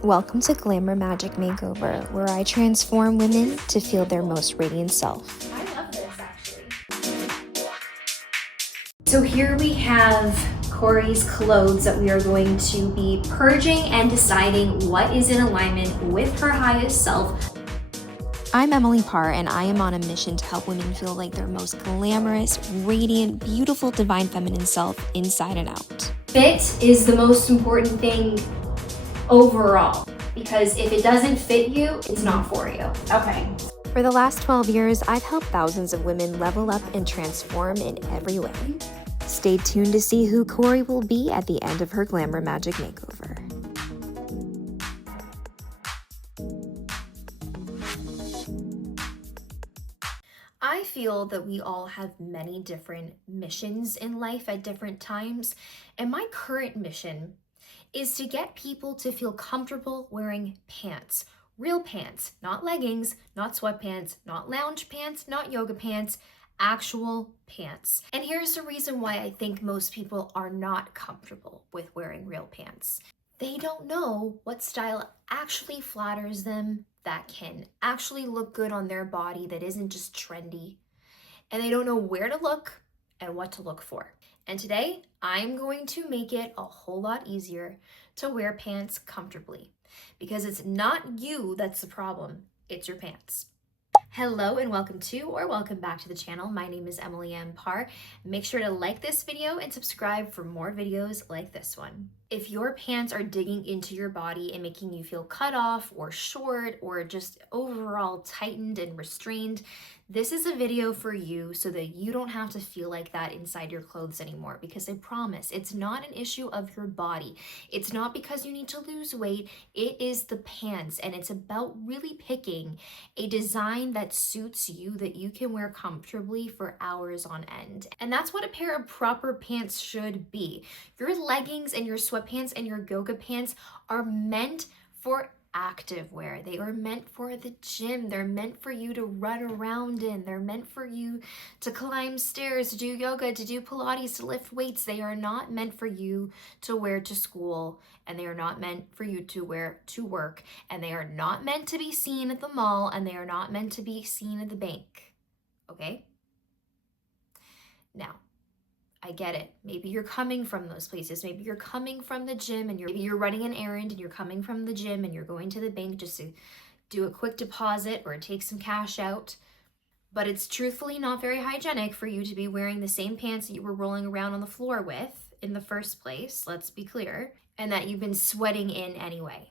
Welcome to Glamour Magick Makeover, where I transform women to feel their most radiant self. I love this, actually. So here we have Corey's clothes that we are going to be purging and deciding what is in alignment with her highest self. I'm Emily Parr, and I am on a mission to help women feel like their most glamorous, radiant, beautiful, divine feminine self inside and out. Fit is the most important thing overall, because if it doesn't fit you, it's not for you. Okay. For the last 12 years, I've helped thousands of women level up and transform in every way. Stay tuned to see who Corey will be at the end of her Glamour Magick Makeover. I feel that we all have many different missions in life at different times, and my current mission is to get people to feel comfortable wearing pants. Real pants, not leggings, not sweatpants, not lounge pants, not yoga pants, actual pants. And here's the reason why I think most people are not comfortable with wearing real pants. They don't know what style actually flatters them, that can actually look good on their body, that isn't just trendy. And they don't know where to look and what to look for. And today, I'm going to make it a whole lot easier to wear pants comfortably, because it's not you that's the problem, it's your pants. Hello and welcome to or welcome back to the channel. My name is Emily Parr. Make sure to like this video and subscribe for more videos like this one. If your pants are digging into your body and making you feel cut off or short or just overall tightened and restrained, this is a video for you so that you don't have to feel like that inside your clothes anymore, because I promise it's not an issue of your body. It's not because you need to lose weight. It is the pants, and it's about really picking a design that suits you, that you can wear comfortably for hours on end. And that's what a pair of proper pants should be. Your leggings and your sweatpants and your yoga pants are meant for active wear. They are meant for the gym. They're meant for you to run around in. They're meant for you to climb stairs, to do yoga, to do Pilates, to lift weights. They are not meant for you to wear to school, and they are not meant for you to wear to work, and they are not meant to be seen at the mall, and they are not meant to be seen at the bank. Okay? Now, I get it. Maybe you're coming from those places. Maybe you're coming from the gym, and maybe you're running an errand and you're coming from the gym and you're going to the bank just to do a quick deposit or take some cash out. But it's truthfully not very hygienic for you to be wearing the same pants that you were rolling around on the floor with in the first place, let's be clear, and that you've been sweating in anyway.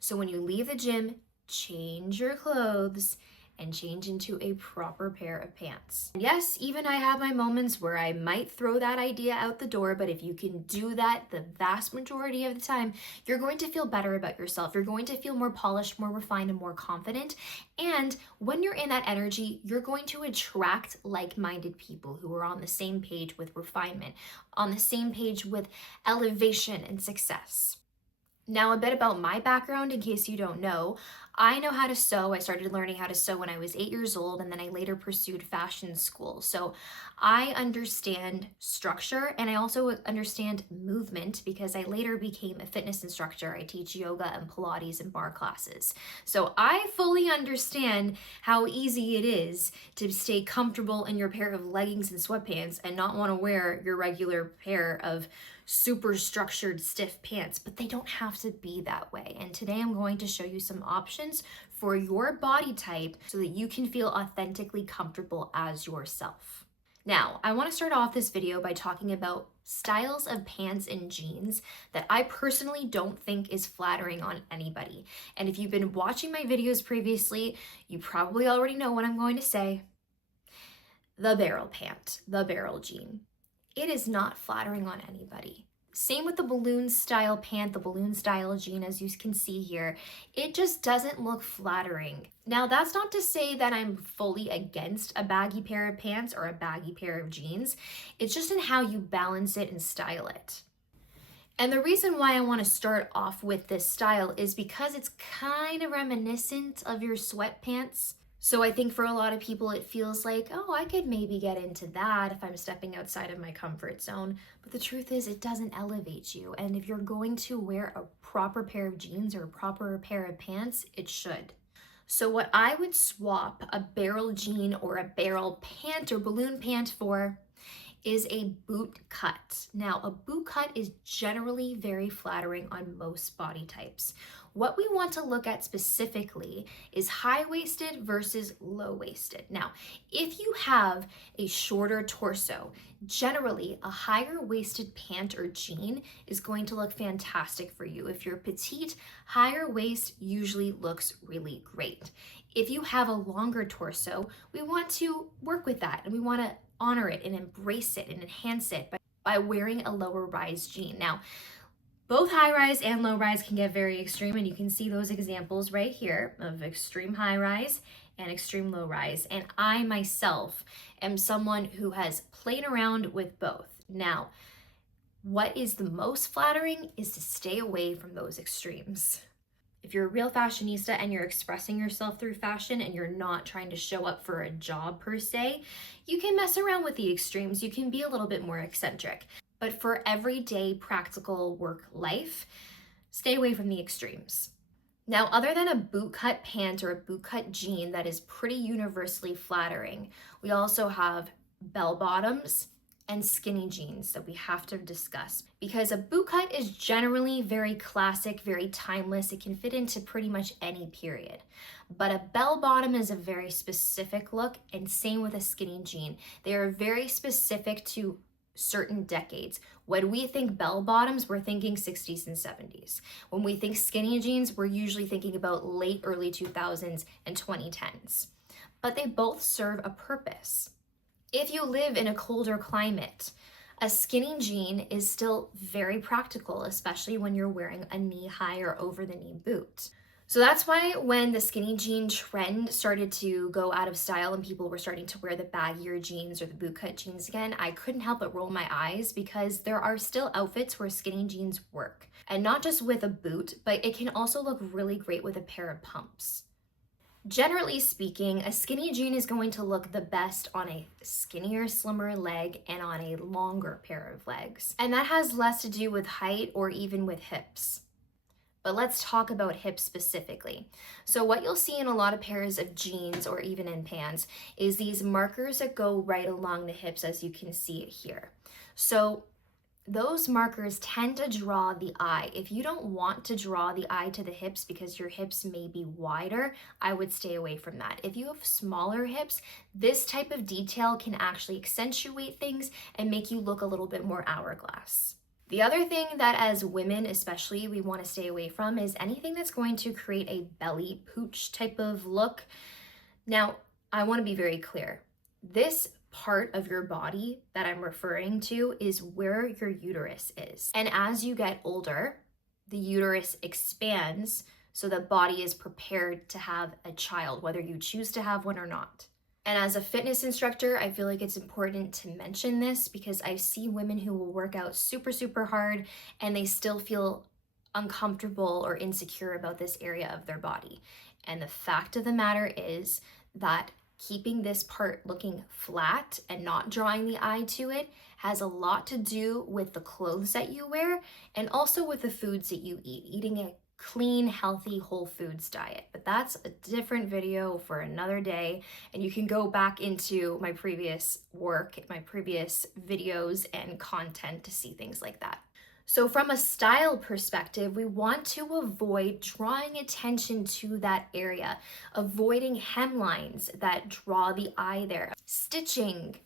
So when you leave the gym, change your clothes and change into a proper pair of pants. Yes, even I have my moments where I might throw that idea out the door, but if you can do that the vast majority of the time, you're going to feel better about yourself. You're going to feel more polished, more refined, and more confident. And when you're in that energy, you're going to attract like-minded people who are on the same page with refinement, on the same page with elevation and success. Now, a bit about my background, in case you don't know. I know how to sew. I started learning how to sew when I was 8 years old, and then I later pursued fashion school. So I understand structure, and I also understand movement, because I later became a fitness instructor. I teach yoga and Pilates and bar classes. So I fully understand how easy it is to stay comfortable in your pair of leggings and sweatpants and not want to wear your regular pair of super structured stiff pants, but they don't have to be that way. And today I'm going to show you some options for your body type so that you can feel authentically comfortable as yourself. Now, I want to start off this video by talking about styles of pants and jeans that I personally don't think is flattering on anybody. And if you've been watching my videos previously, you probably already know what I'm going to say. The barrel pant, the barrel jean. It is not flattering on anybody. Same with the balloon style pant, the balloon style jean, as you can see here. It just doesn't look flattering. Now, that's not to say that I'm fully against a baggy pair of pants or a baggy pair of jeans. It's just in how you balance it and style it. And the reason why I want to start off with this style is because it's kind of reminiscent of your sweatpants. So I think for a lot of people, it feels like, oh, I could maybe get into that if I'm stepping outside of my comfort zone. But the truth is, it doesn't elevate you. And if you're going to wear a proper pair of jeans or a proper pair of pants, it should. So what I would swap a barrel jean or a barrel pant or balloon pant for is a boot cut. Now, a boot cut is generally very flattering on most body types. What we want to look at specifically is high-waisted versus low-waisted. Now, if you have a shorter torso, generally a higher waisted pant or jean is going to look fantastic for you. If you're petite, higher waist usually looks really great. If you have a longer torso, we want to work with that and we want to honor it and embrace it and enhance it by wearing a lower rise jean. Now, both high rise and low rise can get very extreme, and you can see those examples right here of extreme high rise and extreme low rise. And I myself am someone who has played around with both. Now, what is the most flattering is to stay away from those extremes. If you're a real fashionista and you're expressing yourself through fashion and you're not trying to show up for a job per se, you can mess around with the extremes. You can be a little bit more eccentric. But for everyday practical work life, stay away from the extremes. Now, other than a boot cut pant or a boot cut jean that is pretty universally flattering, we also have bell bottoms and skinny jeans that we have to discuss, because a boot cut is generally very classic, very timeless. It can fit into pretty much any period. But a bell bottom is a very specific look, and same with a skinny jean. They are very specific to certain decades. When we think bell bottoms, we're thinking 60s and 70s. When we think skinny jeans, we're usually thinking about late, early 2000s and 2010s. But they both serve a purpose. If you live in a colder climate, a skinny jean is still very practical, especially when you're wearing a knee-high or over-the-knee boot. So that's why when the skinny jean trend started to go out of style and people were starting to wear the baggier jeans or the bootcut jeans again, I couldn't help but roll my eyes, because there are still outfits where skinny jeans work. And not just with a boot, but it can also look really great with a pair of pumps. Generally speaking, a skinny jean is going to look the best on a skinnier, slimmer leg and on a longer pair of legs. And that has less to do with height or even with hips. But let's talk about hips specifically. So what you'll see in a lot of pairs of jeans or even in pants is these markers that go right along the hips, as you can see it here. So those markers tend to draw the eye. If you don't want to draw the eye to the hips because your hips may be wider, I would stay away from that. If you have smaller hips, this type of detail can actually accentuate things and make you look a little bit more hourglass. The other thing that as women especially we want to stay away from is anything that's going to create a belly pooch type of look. Now, I want to be very clear. This part of your body that I'm referring to is where your uterus is. And as you get older, the uterus expands so the body is prepared to have a child, whether you choose to have one or not. And as a fitness instructor, I feel like it's important to mention this, because I see women who will work out super, super hard and they still feel uncomfortable or insecure about this area of their body. And the fact of the matter is that keeping this part looking flat and not drawing the eye to it has a lot to do with the clothes that you wear and also with the foods that you eat. Eating a clean, healthy, whole foods diet. But that's a different video for another day. And you can go back into my previous work, my previous videos and content to see things like that. So from a style perspective, we want to avoid drawing attention to that area, avoiding hemlines that draw the eye there, stitching,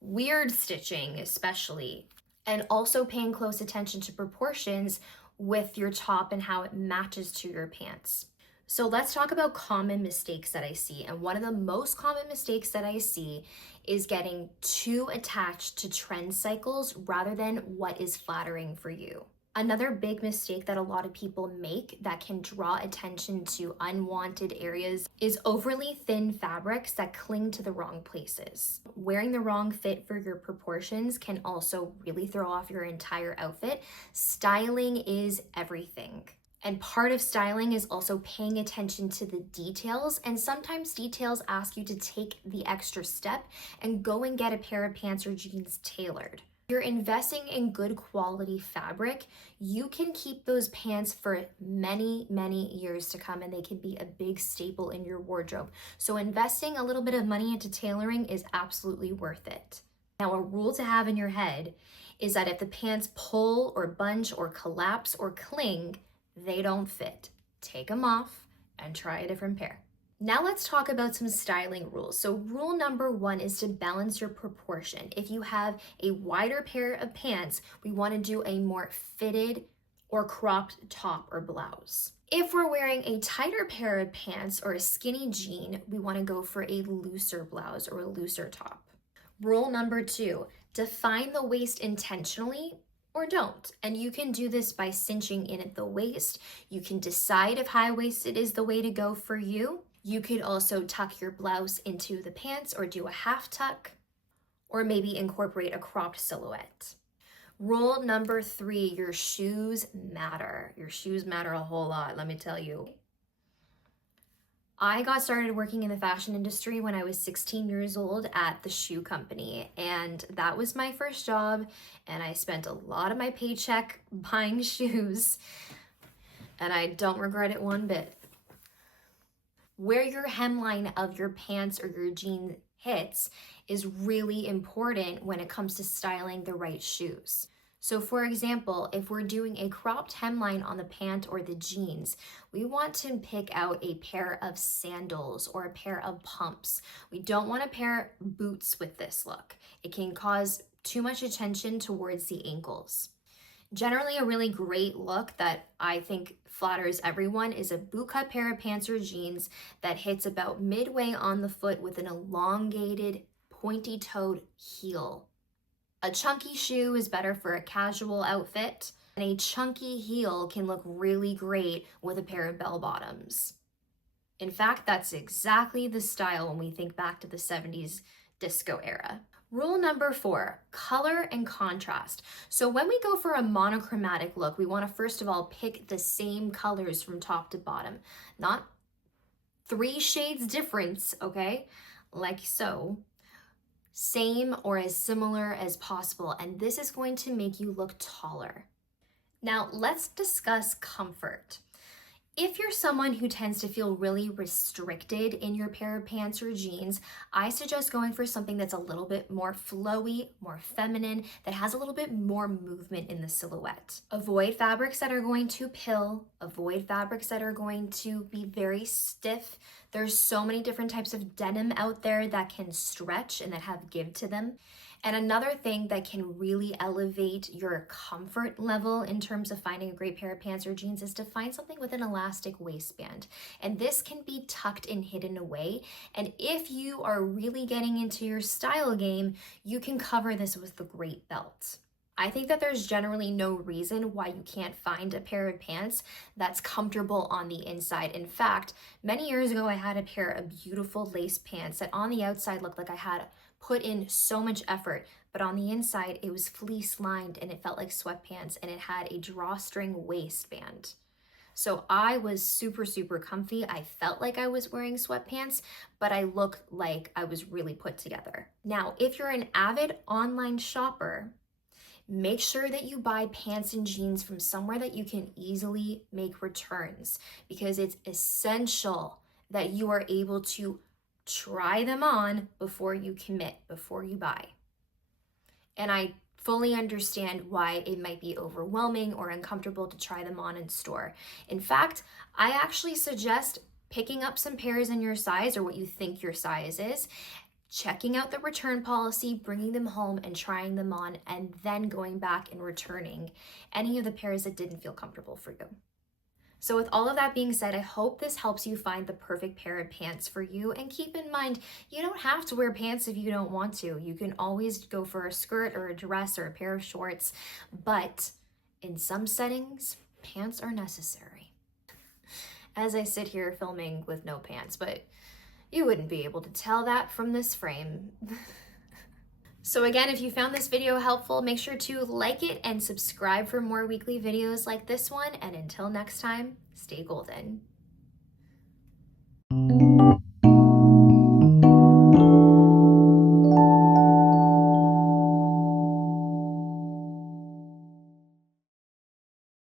weird stitching especially, and also paying close attention to proportions with your top and how it matches to your pants. So let's talk about common mistakes that I see. And one of the most common mistakes that I see is getting too attached to trend cycles rather than what is flattering for you. Another big mistake that a lot of people make that can draw attention to unwanted areas is overly thin fabrics that cling to the wrong places. Wearing the wrong fit for your proportions can also really throw off your entire outfit. Styling is everything. And part of styling is also paying attention to the details, and sometimes details ask you to take the extra step and go and get a pair of pants or jeans tailored. You're investing in good quality fabric, you can keep those pants for many, many years to come, and they can be a big staple in your wardrobe. So investing a little bit of money into tailoring is absolutely worth it. Now, a rule to have in your head is that if the pants pull or bunch or collapse or cling, they don't fit. Take them off and try a different pair. Now let's talk about some styling rules. So rule number 1 is to balance your proportion. If you have a wider pair of pants, we want to do a more fitted or cropped top or blouse. If we're wearing a tighter pair of pants or a skinny jean, we want to go for a looser blouse or a looser top. Rule number 2, define the waist intentionally or don't. And you can do this by cinching in at the waist. You can decide if high-waisted is the way to go for you. You could also tuck your blouse into the pants or do a half tuck, or maybe incorporate a cropped silhouette. Rule number 3, your shoes matter. Your shoes matter a whole lot, let me tell you. I got started working in the fashion industry when I was 16 years old at the shoe company, and that was my first job, and I spent a lot of my paycheck buying shoes, and I don't regret it one bit. Where your hemline of your pants or your jean hits is really important when it comes to styling the right shoes. So for example, if we're doing a cropped hemline on the pant or the jeans, we want to pick out a pair of sandals or a pair of pumps. We don't want to pair boots with this look. It can cause too much attention towards the ankles. Generally, a really great look that I think flatters everyone is a bootcut pair of pants or jeans that hits about midway on the foot with an elongated, pointy-toed heel. A chunky shoe is better for a casual outfit, and a chunky heel can look really great with a pair of bell bottoms. In fact, that's exactly the style when we think back to the 70s disco era. Rule number 4, color and contrast. So when we go for a monochromatic look, we want to first of all pick the same colors from top to bottom, not 3 shades difference, okay? Like so. Same or as similar as possible, and this is going to make you look taller. Now let's discuss comfort. If you're someone who tends to feel really restricted in your pair of pants or jeans, I suggest going for something that's a little bit more flowy, more feminine, that has a little bit more movement in the silhouette. Avoid fabrics that are going to pill, avoid fabrics that are going to be very stiff. There's so many different types of denim out there that can stretch and that have give to them. And another thing that can really elevate your comfort level in terms of finding a great pair of pants or jeans is to find something with an elastic waistband. And this can be tucked and hidden away. And if you are really getting into your style game, you can cover this with a great belt. I think that there's generally no reason why you can't find a pair of pants that's comfortable on the inside. In fact, many years ago, I had a pair of beautiful lace pants that on the outside looked like I had put in so much effort, but on the inside, it was fleece lined and it felt like sweatpants, and it had a drawstring waistband. So I was super, super comfy. I felt like I was wearing sweatpants, but I looked like I was really put together. Now, if you're an avid online shopper, make sure that you buy pants and jeans from somewhere that you can easily make returns, because it's essential that you are able to try them on before you commit, before you buy. And I fully understand why it might be overwhelming or uncomfortable to try them on in store. In fact, I actually suggest picking up some pairs in your size or what you think your size is, checking out the return policy, bringing them home and trying them on, and then going back and returning any of the pairs that didn't feel comfortable for you. So with all of that being said, I hope this helps you find the perfect pair of pants for you. And keep in mind, you don't have to wear pants if you don't want to. You can always go for a skirt or a dress or a pair of shorts, but In some settings, pants are necessary. As I sit here filming with no pants, but you wouldn't be able to tell that from this frame. So again, if you found this video helpful, make sure to like it and subscribe for more weekly videos like this one. And until next time, stay golden.